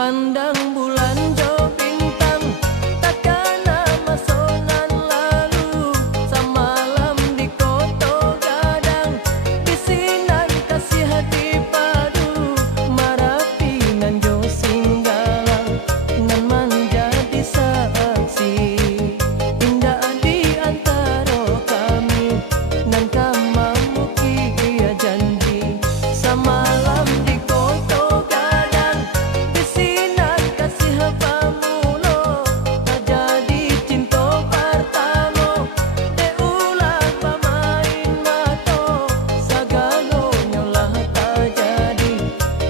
Dipandang bulan jo bintang, takkan masonan lalu. Samalam di koto gadang, bisinan kasih hati padu. Marapinan jo singgalang, nan menjadi saksi indah di antara kami. Nan kamamu kia janji, samalam di koto gadang, bisinan kasih pamulo. Tak jadi cinta pertama, de ulah pamain mato. Sagalonya lah tak jadi,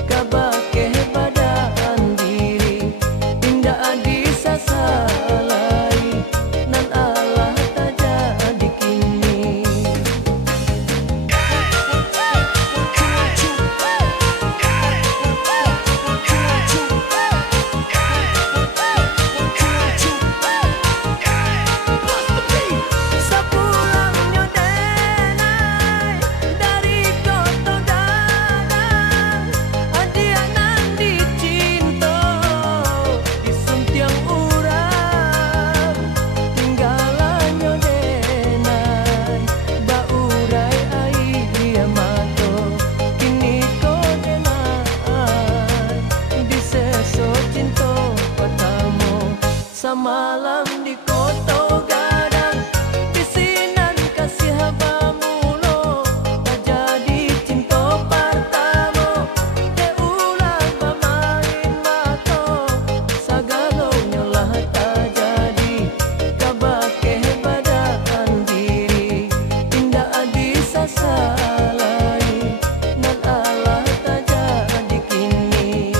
kabake badan diri. Indah disasalai, nan Allah tak jadi kini. Sepulangnya denai dari kota gadang, dia nan dicinta disuntiang urang. Tinggalannya denai baurai ai mato, kini ko denai diseso cinta pertama. Samalam di koto gadang, bisinan kasih pamulo. Tak jadi cinta pertama, de ulah pamain mato. Sagalonya lah tak jadi, kabake badan diri. Indah disasalai, nan Allah tak jadi kini.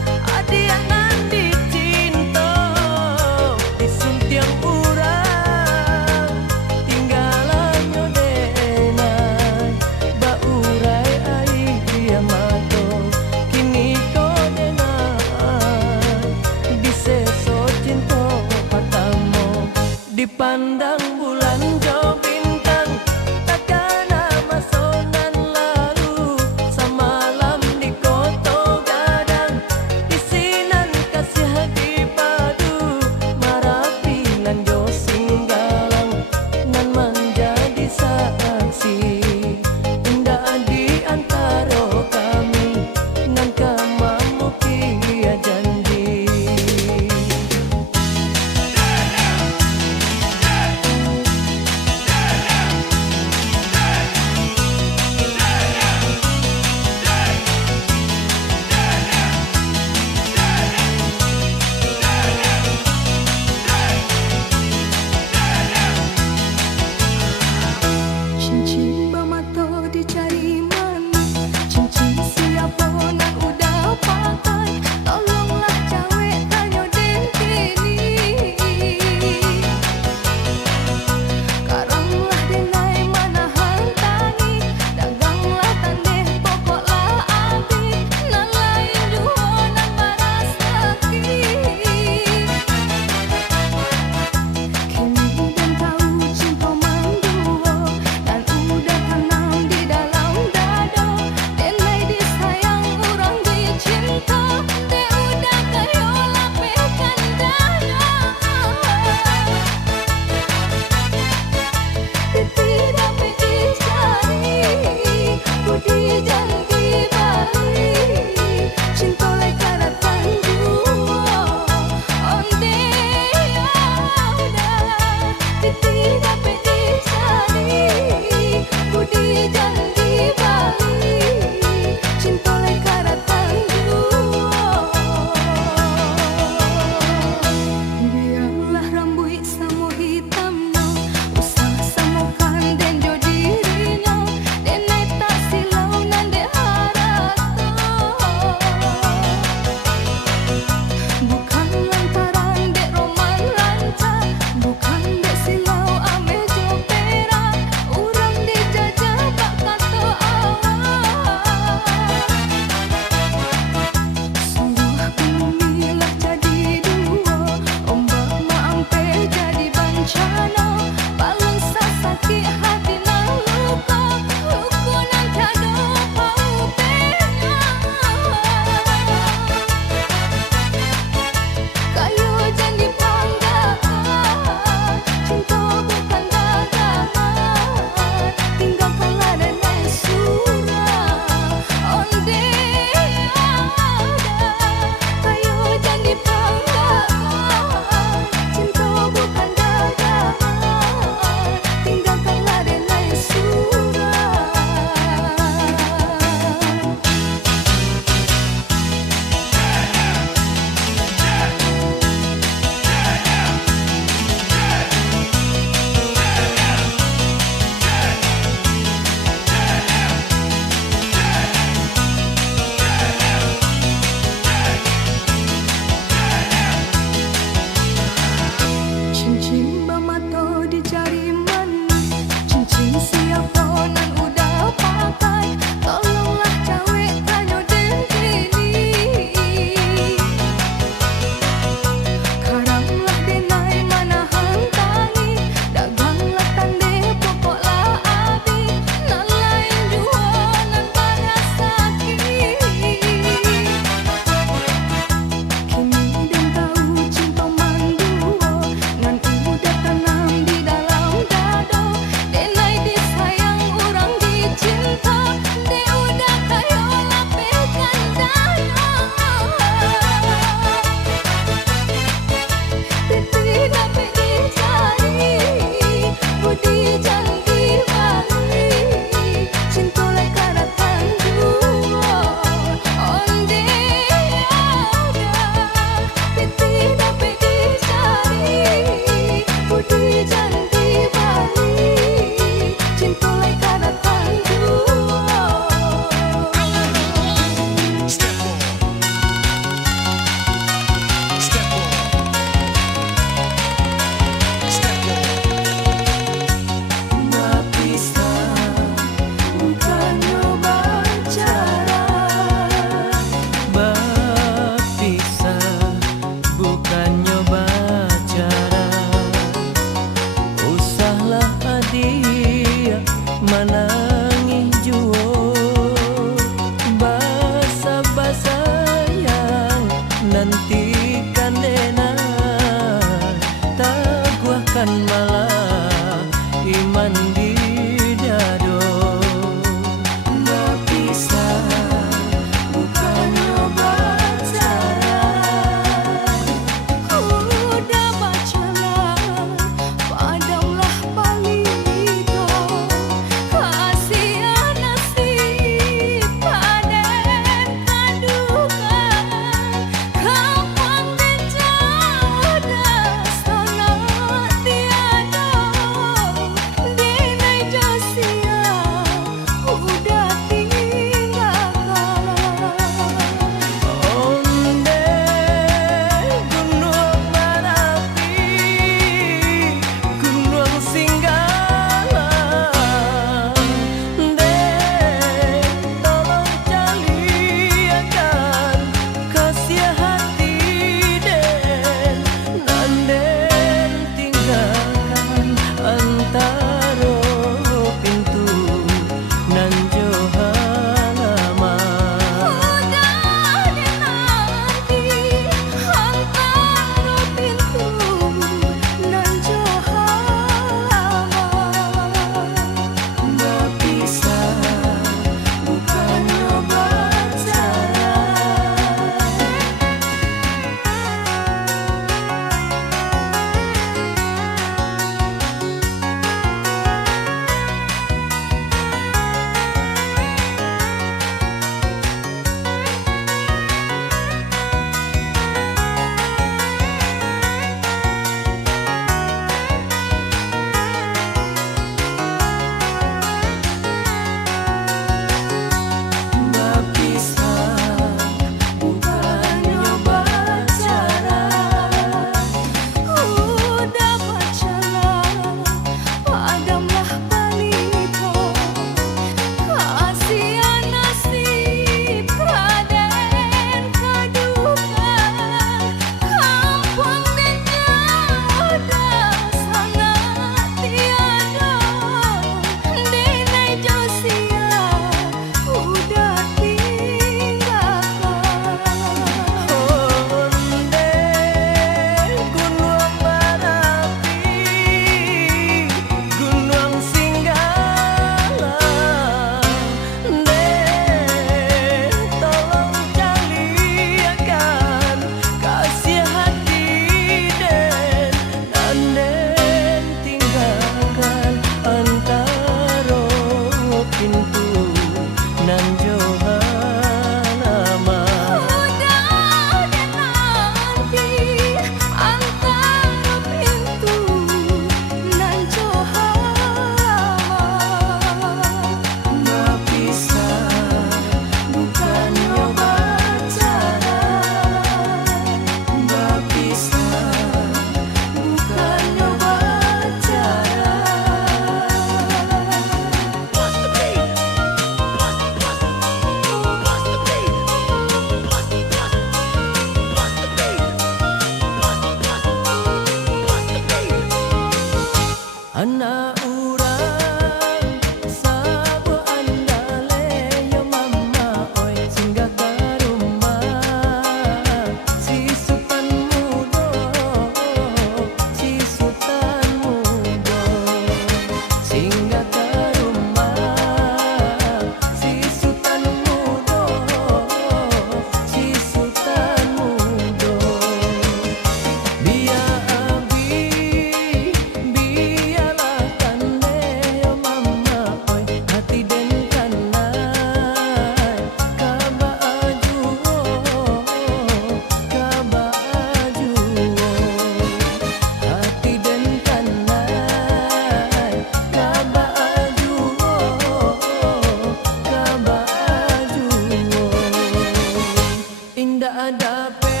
Indah ada pe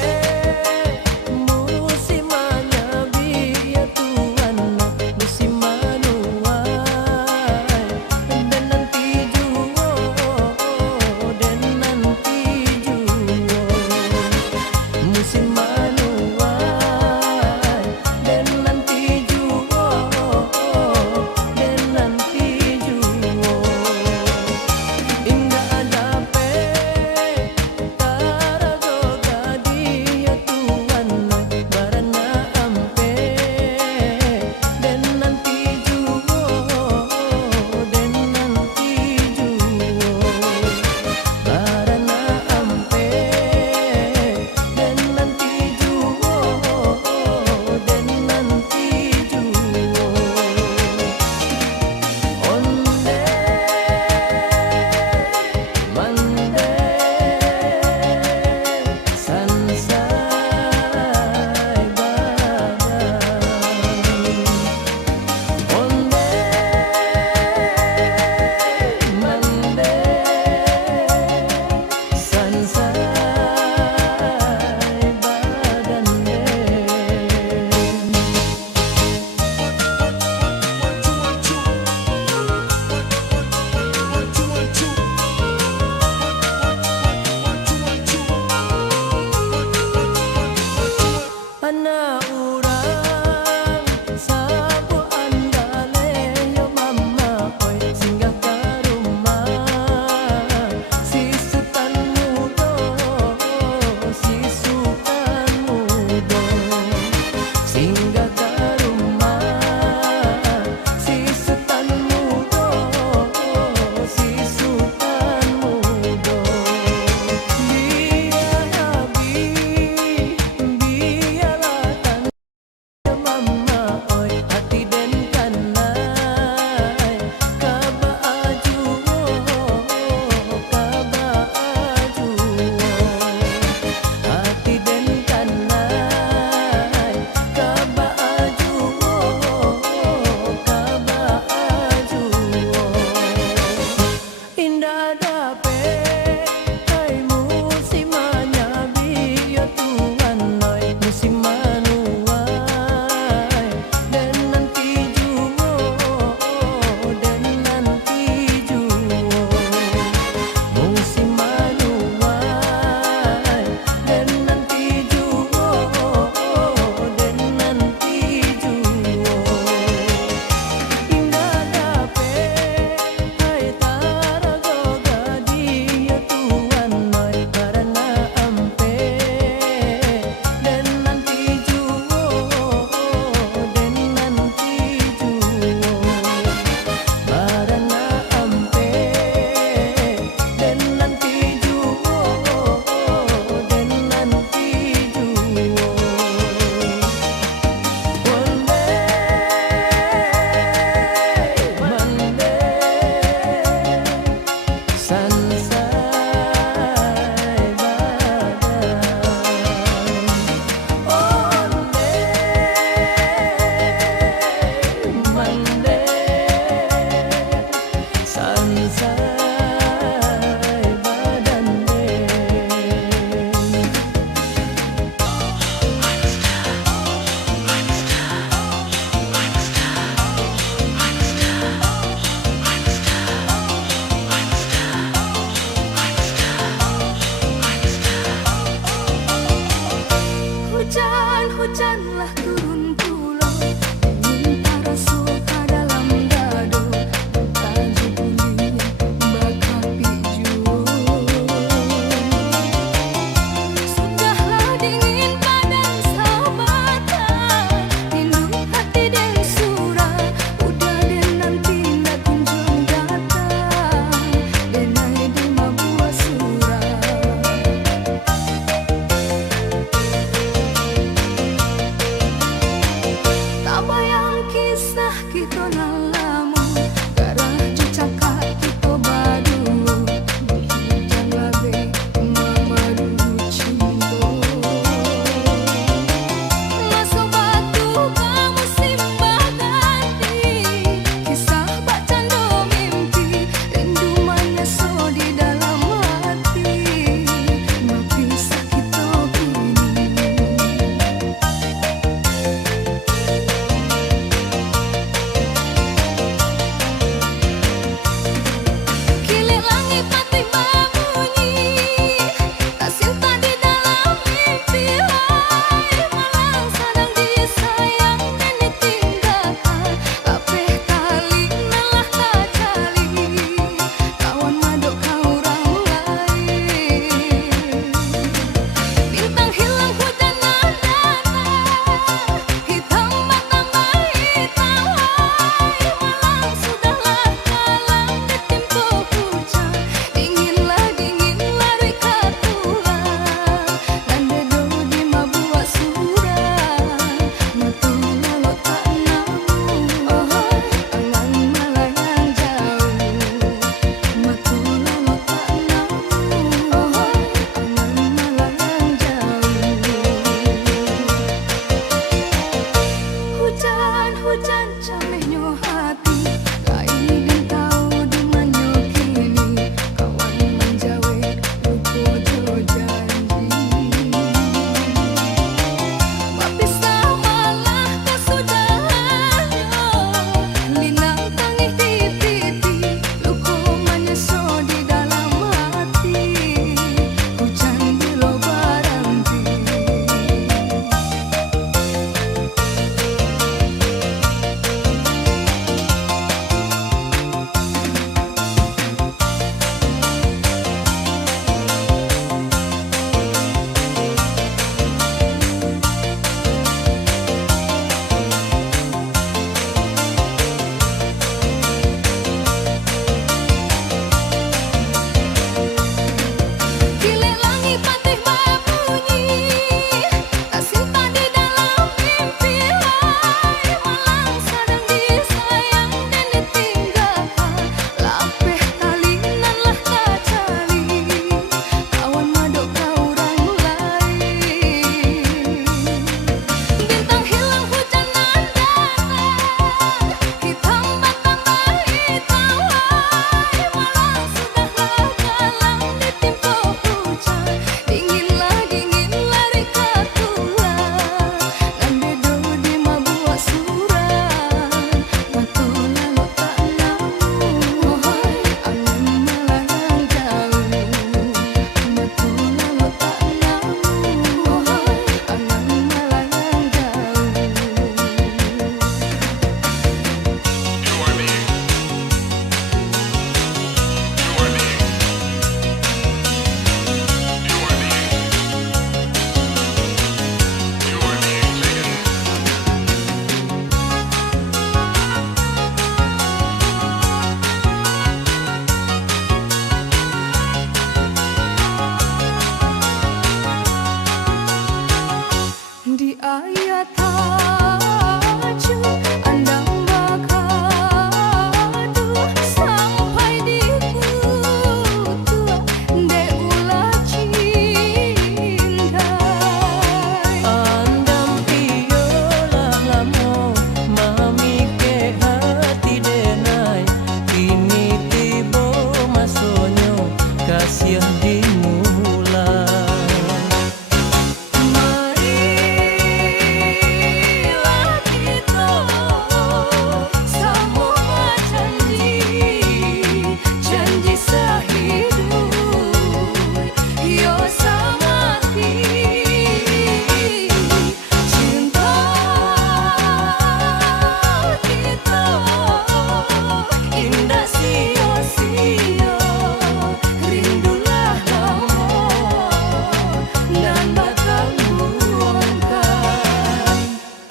musimannya biar Tuhan musimanuai dan nanti juo dan nanti juo musimanuai dan nanti juo dan nanti juo indah ada pe tarago gadi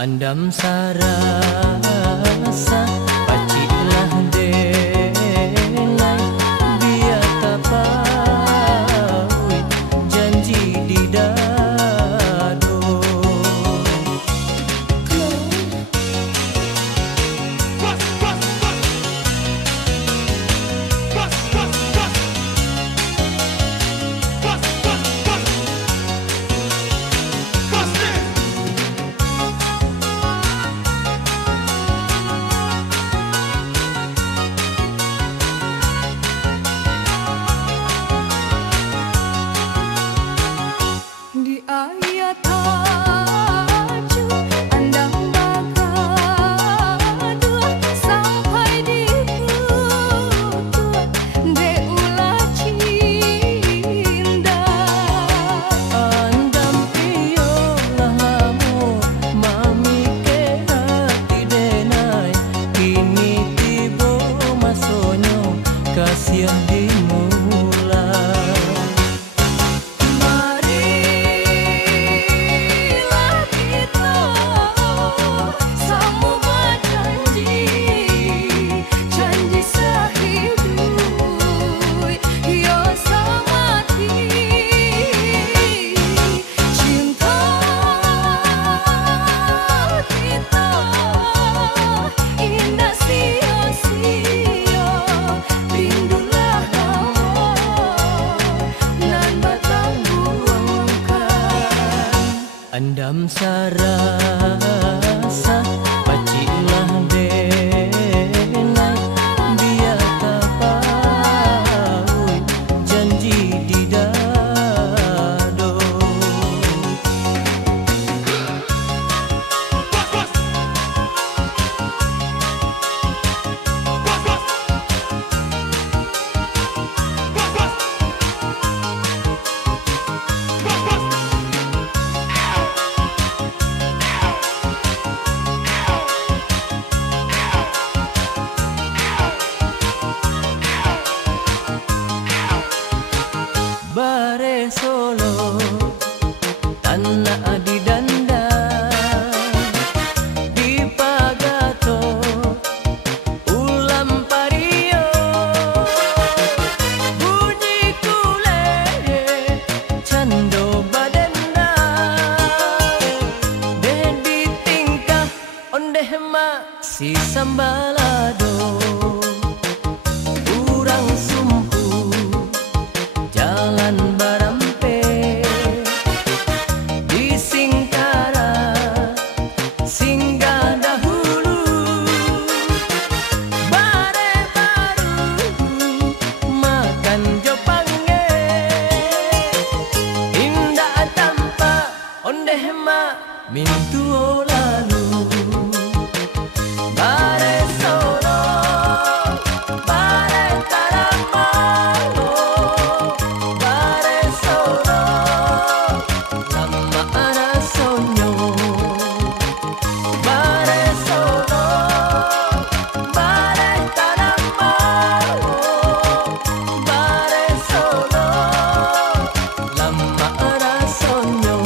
andam sarasa pacilah denai biar tapawi janji di dado. Kasih dimulai, marilah kita sama berjanji, janji sehidup ya semati. Cinta kita indah sia-sia, rindulah kamu nan batang buangkan. Andam sarasa pacilah denai biar tapawi janji di dado. Bare Solo tanah di danda di Pagato ulam pario bunyi kule cando badenda dedi tingkah ondeh ma si sambalado urang sumpu jalan barampe di Singkara singgah dahulu bare baru makan jopange indah tanpa ondeh ma mintu lalu bare Solo bare Taramalo bare Solo lama ana sonyo bare Solo bare Taramalo bare Solo lama ana sonyo.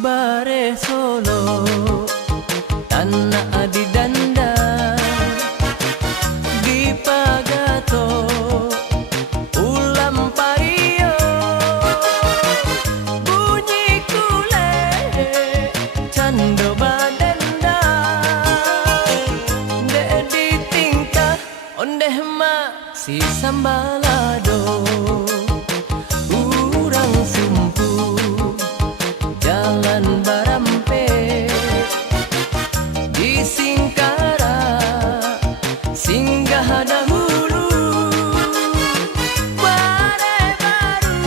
Bare Solo tanah di danda di Pagato ulam pario bunyi kule cando badenda dedi tingkah ondeh ma si sambalado urang sumpu jalan barampe di Singkara singgah dahulu bare baru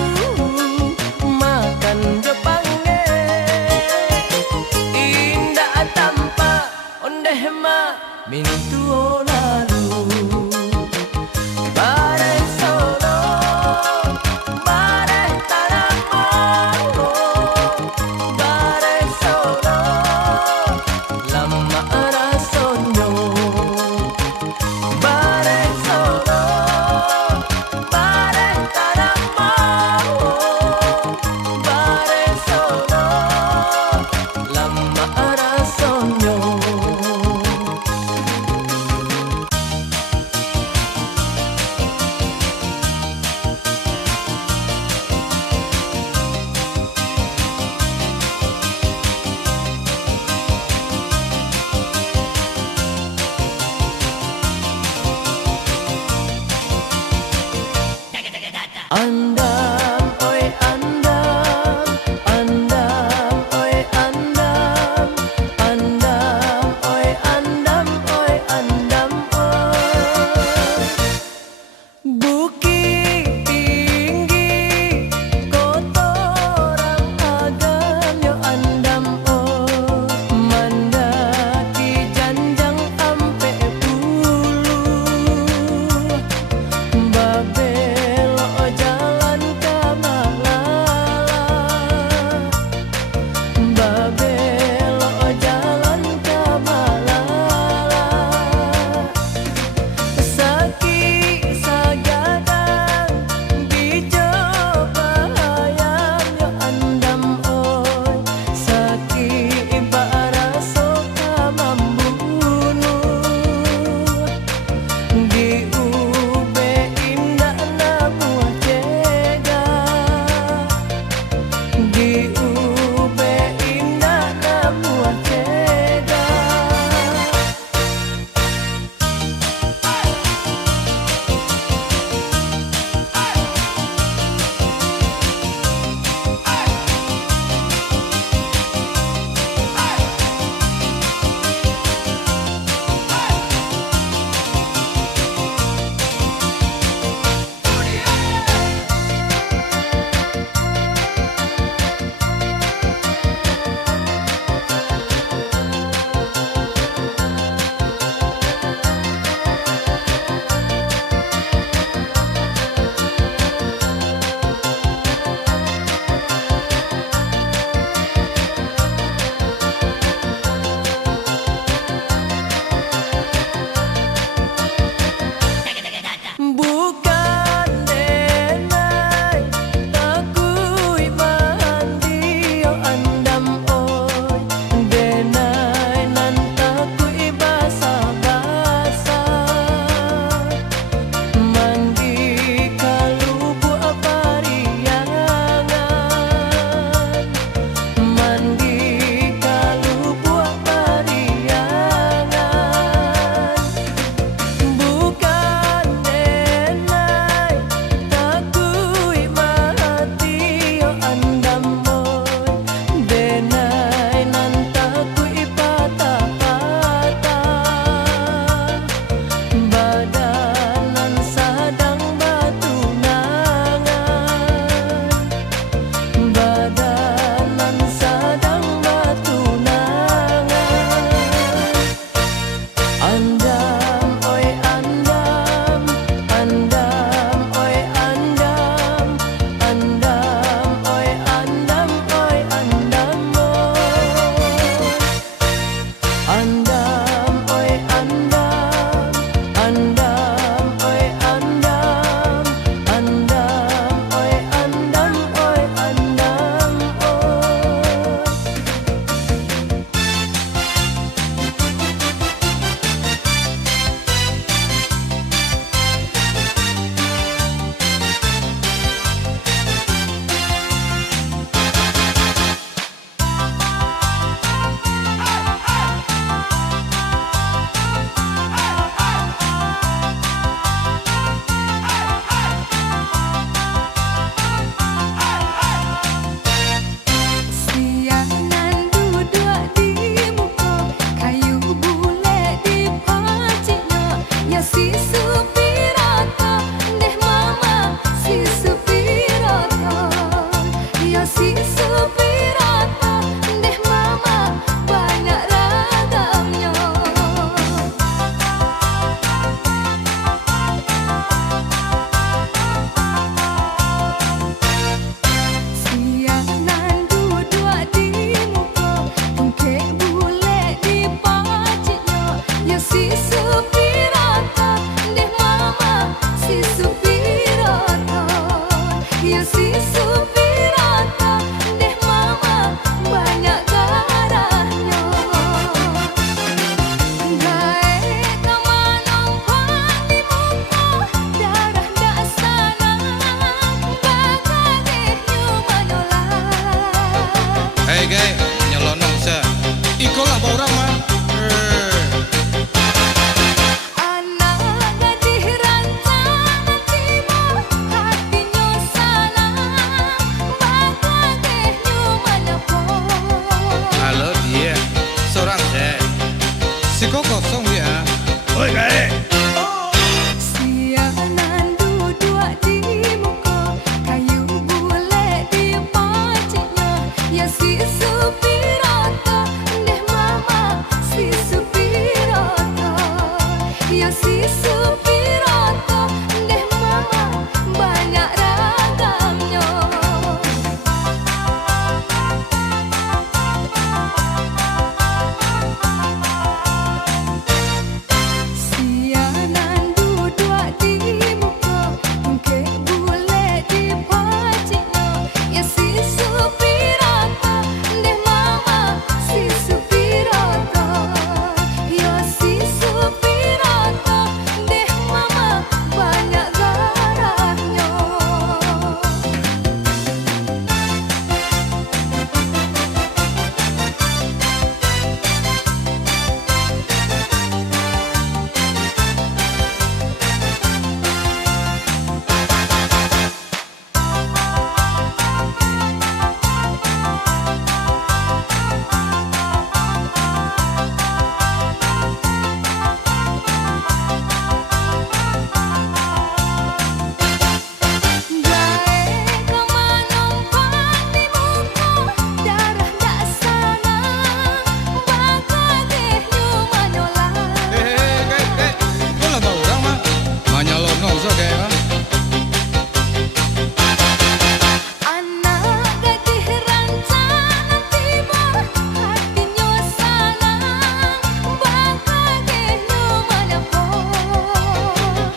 makan jopange indah tanpa ondeh ma mintuo lalu bare solo bare taramo bare solo lama rasonyo bare solo bare taramo bare solo lama rasonyo. Andam, oi andam, andam, oi andam, andam, oi andam, oi andam, oi. Bukit tinggi, kotoran agam yo andam, oi. Mendaki janjang ampe bulu, babelo jalan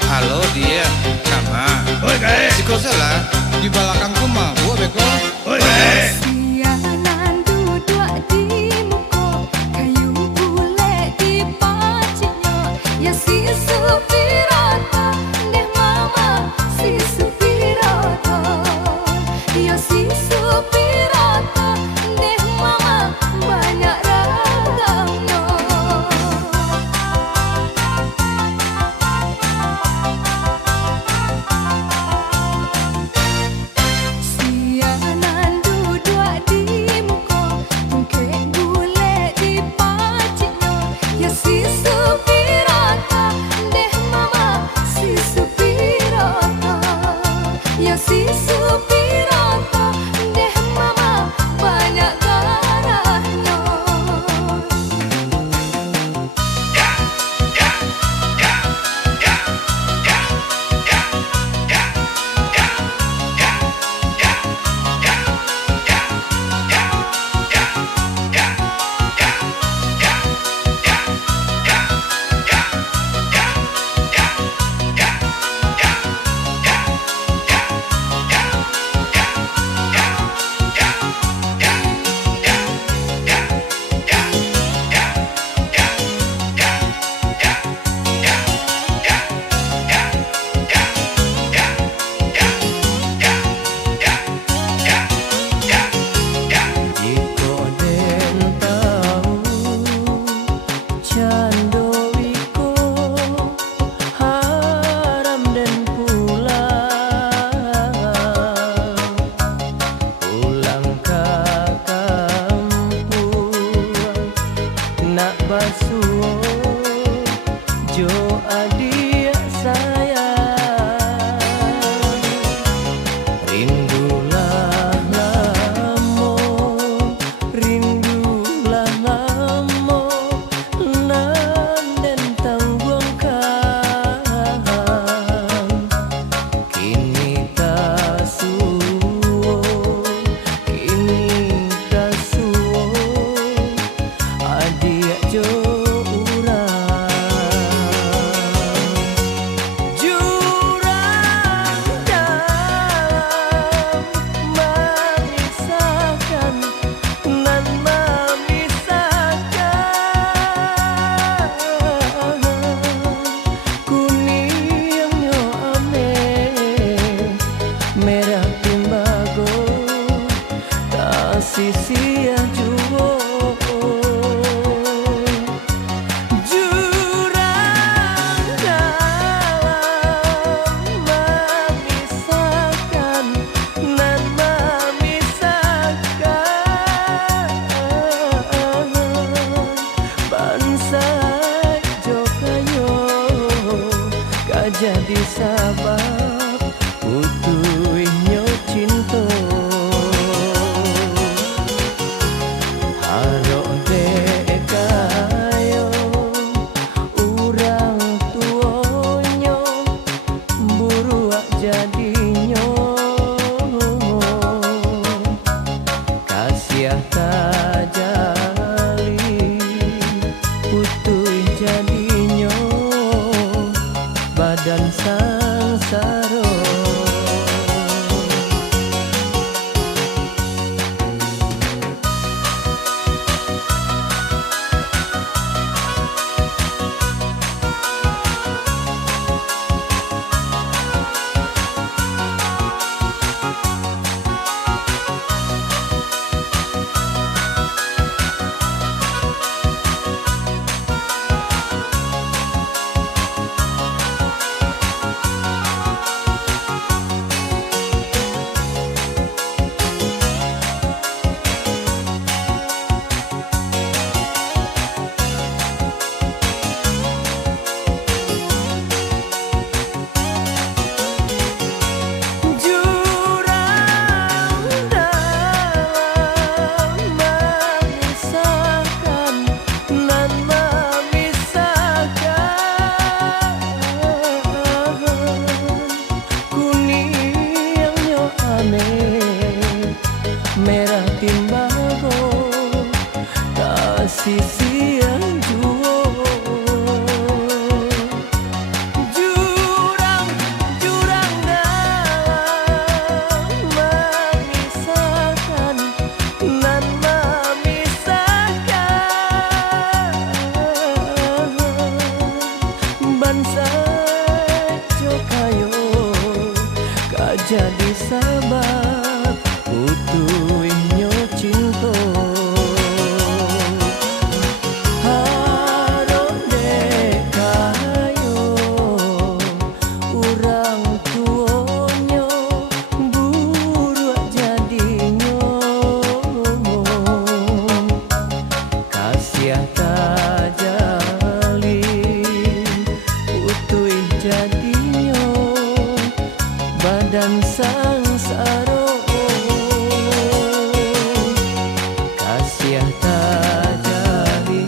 Halo dia, sama. Oi kae. Si Kosela di belakang rumah gua beko. Oi kae. Sianan duduk di muka, kayu bule di pacinya. Ya si supirata, deh mama si supirata. Ya si supirata, deh mama banyak ragamnya. Sianan duduk di muka, tungkek bule di pacinya. Ya si supirata, deh mama si supirata. Ya si supirata, deh mama banyak garahnya. Jiko den tahu cando iko haram den pulang ke kampung nak basuh jo adik sayang rindulah lamo nan den tanggung kan kini tasuo adik jo jurang dalam memisahkan nan memisahkan kuning nyo ame merah timbago tak sia juwo jurang dalam memisahkan nan memisahkan bangsa jokayo jadi sabab utuhnya cinta harok dek kayo urang tua siang juo. Jurang-jurang dalam memisahkan nan memisahkan bansai cokayo jadi sahabat utuhnya cinta. Haronde kayo urang tuonyo buruk jadinya kasih tajalin utuh jadinya badan sangsara kasih tajalin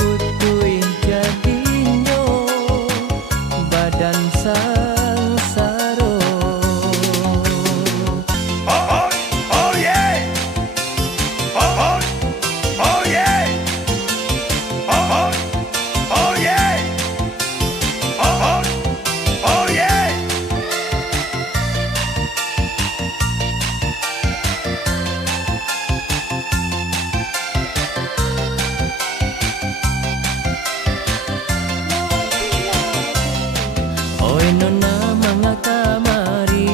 utuh jadinya badan sangsara. Oh, oh yeah. Oh, oh yeah. Oh, oh yeah. Oh yeah. Oi nona mga kamari,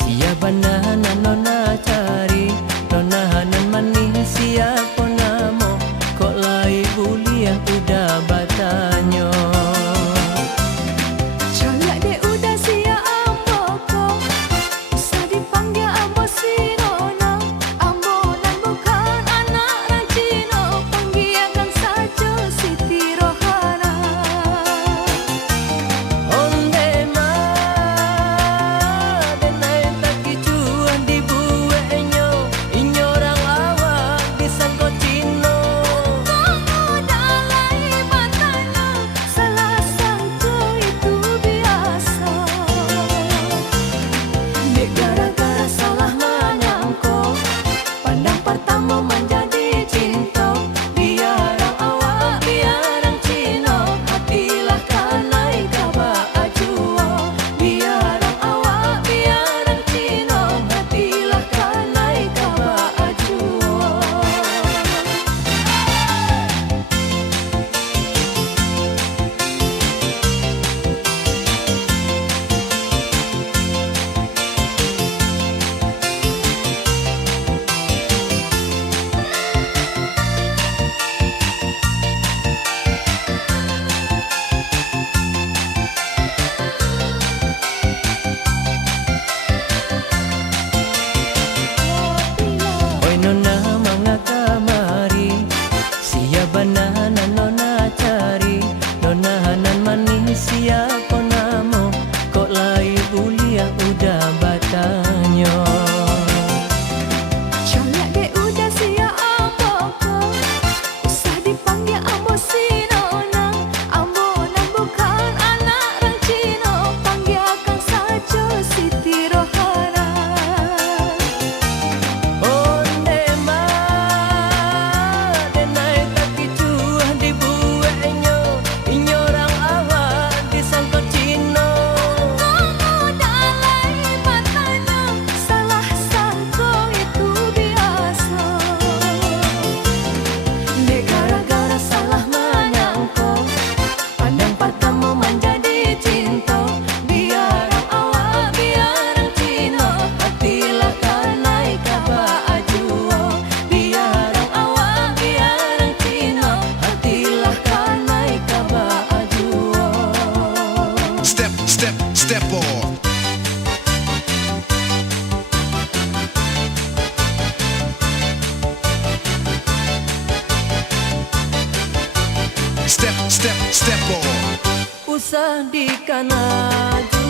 siapa nahanan nona cari, nona hanan manis siapa namo, kok lai kuliah udah batanyo. Colak dek udah siap ambo ko, usah dipanggil ambo sinono. Ambo nan bukan anak rajino, panggilkan saja Siti Rohana. Onde ma denai tak kicuan di buenyo, inyorang awak disangko cino. Kamu dalai matanya, salah sangka itu biasa. Dek gara-gara salah menyangko, pandang pertama menjadi cinta. Biarang awak, biarang cino, hatilah kanai kaba ajuo. Biarang awak, biarang cino, hatilah kanai kaba ajuo. Oi nona mga kamari, siapa nahanan nona cari, nona hanan manis siapa namo, kok lai kuliah udah batanyo. Colak dek udah siap ambo ko, usah dipanggil ambo sinona. Ambo nan bukan anak rajino, panggilkan saja Siti Rohana. Onde ma denai tak kicuan di buenyo, inyorang awak disangko cino. Kamu dalai matanya, salah sangka itu biasa. Dek gara-gara salah menyangko, pandang pertama menjadi cinta. Biarang awak, biarang cino, hatilah kanai kaba ajuo. Biarang awak, biarang cino, hatilah kanai kaba ajuo. Step off. Step off. Usah dikanaju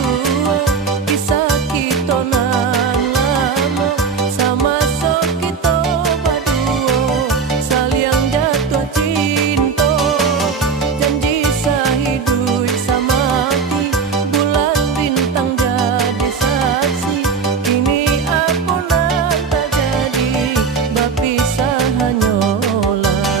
kisah kita nan lama sama sok kita berdua saling jatuh cinta janji sahidup sama hati bulan bintang jadi saksi kini aku nan tak jadi berpisah hanyalah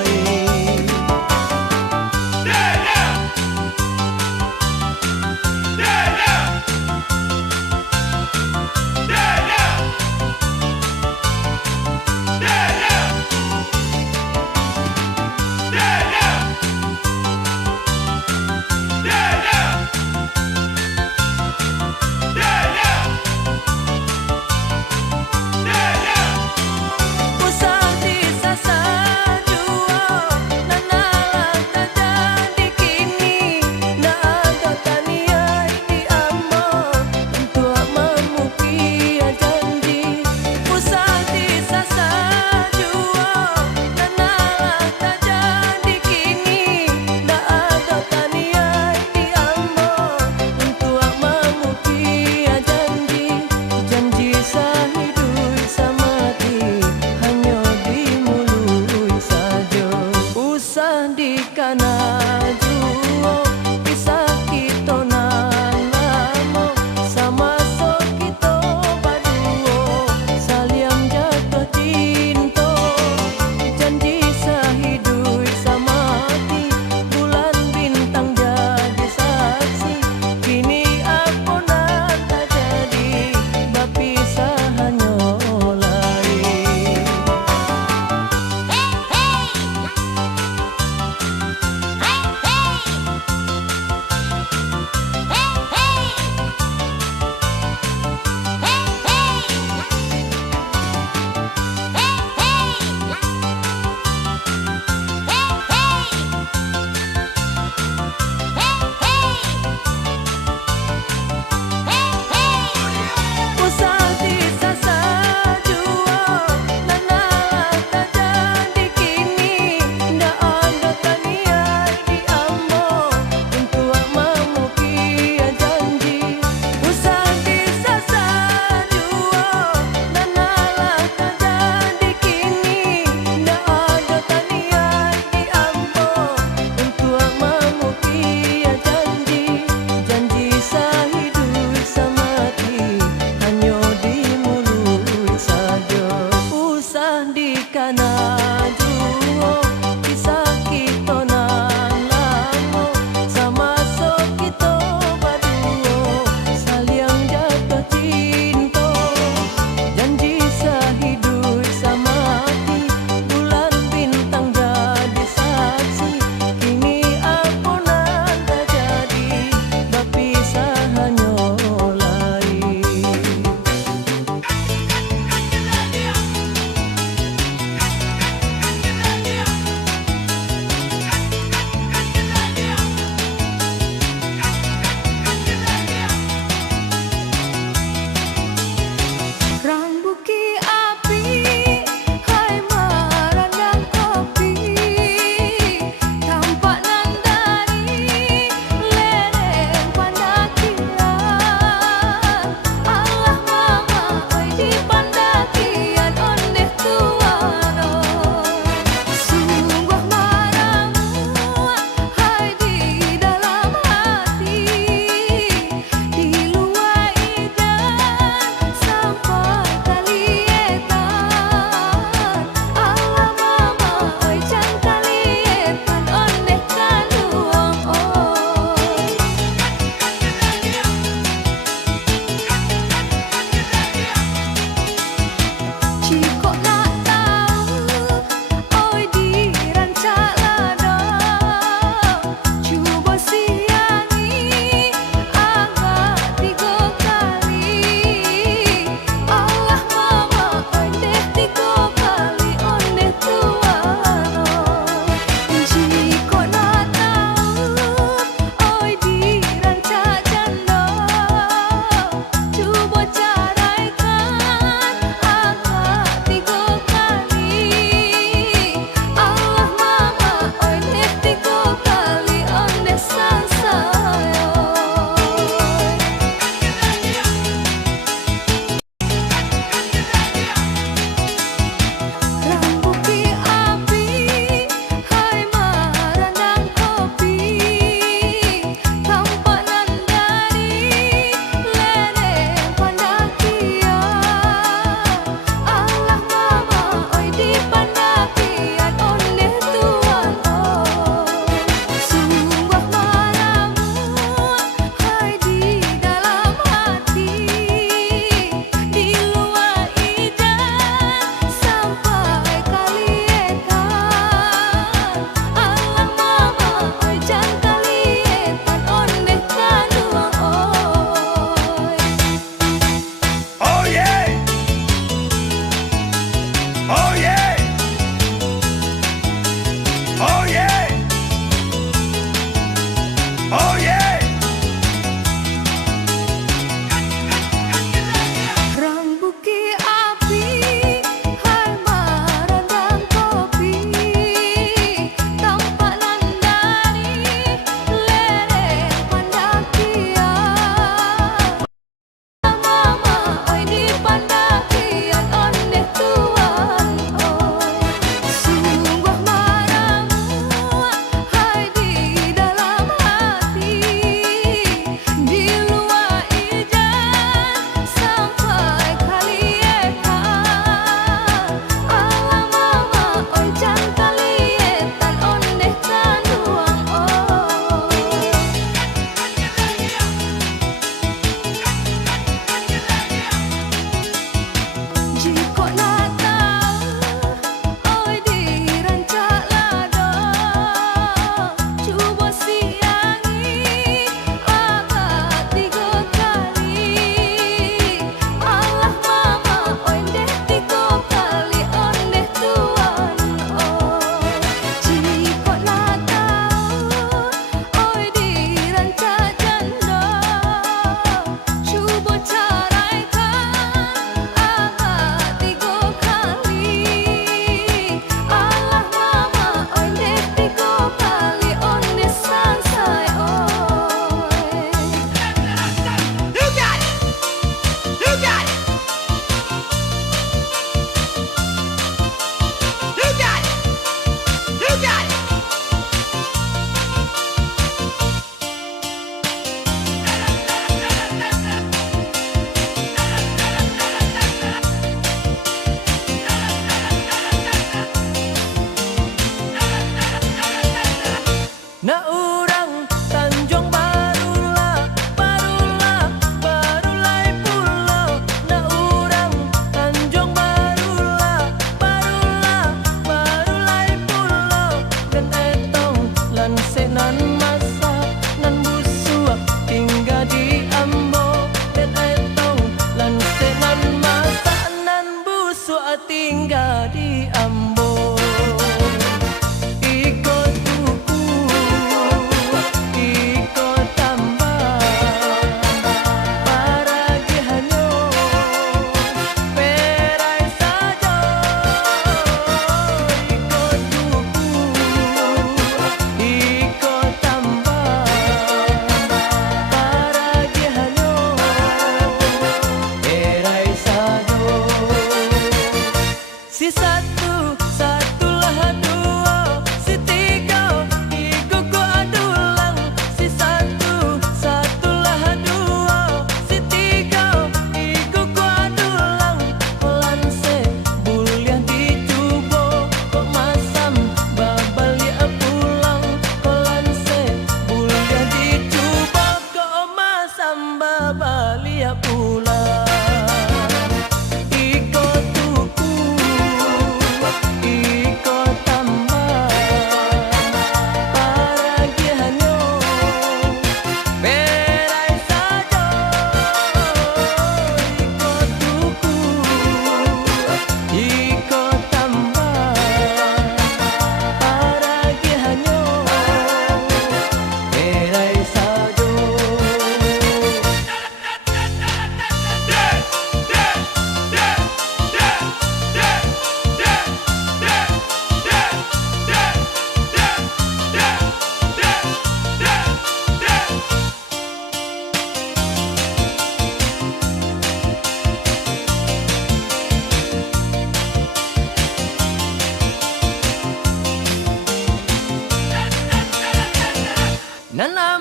Nana